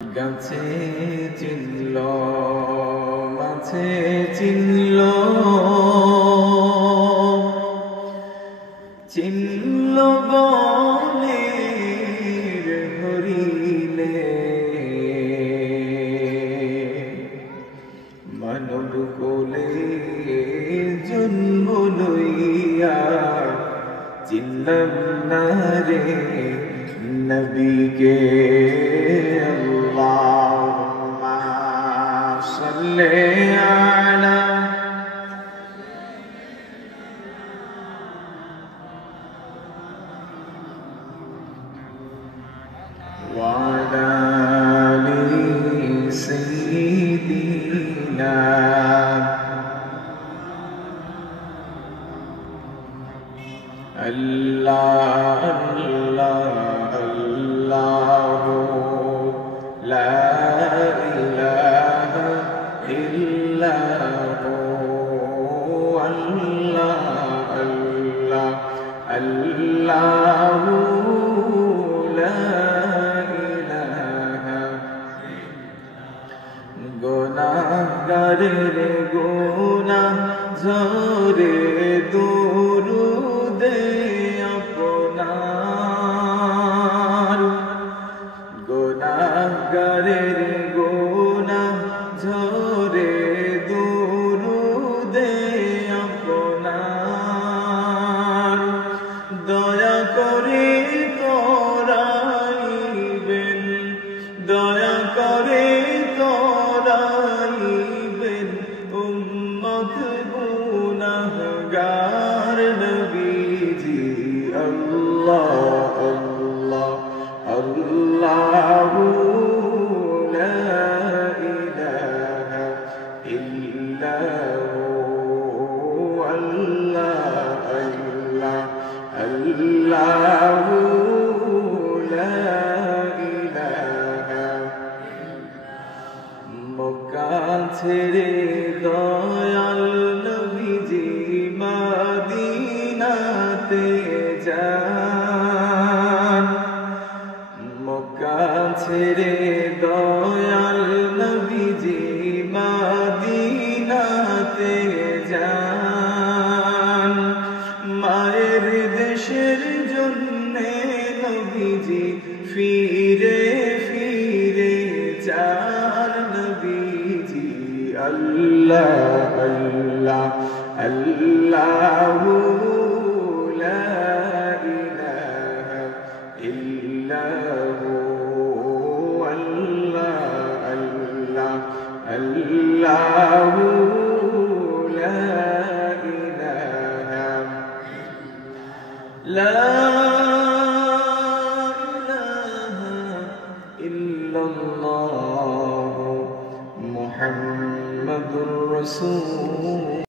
গাছে চিনল মাছে চিনল চিনল বনের হরিণে মানব কোলে জন্ম লইয়া চিনলাম না রে নবীকে আল্লাহুম্মা সাল্লি আলা ওয়া আলা আলি সাইয়্যিদিনা আল্লাহ আল্লাহ আল্লাহু লা ইলাহা ইল্লাহু আল্লাহ আল্লাহ আল্লাহু লা ইলাহা গুনাহগারের গুনাহ ঝরে দুরুদে আপনার গুনাহগারের গুনাহ ঝরে দুরুদে আপনার দয়া করে করাইবেন দয়া করে করাইবেন উম্মত গুনাহগার নবীজি আল্লাহ আল্লাহ আল্লাহু লা ইলাহা ইল্লাহু আল্লাহ আল্লাহ আল্লাহু লা ইলাহা মক্কা ছেড়ে দয়াল নবীজি মদিনাতে যান মক্কা ছেড়ে দয়াল নবীজি মদিনাতে যান মায়ের দেশের জন্যে নবীজি ফিরে ফিরে যান নবীজি আল্লাহ আল্লাহ আল্লাহু লা ইলাহা ইল্লাহু আল্লাহ আল্লাহ আল্লাহু লা ইলাহা লা ইলাহা ইল্লাল্লাহ মুহাম্মাদুর রাসূল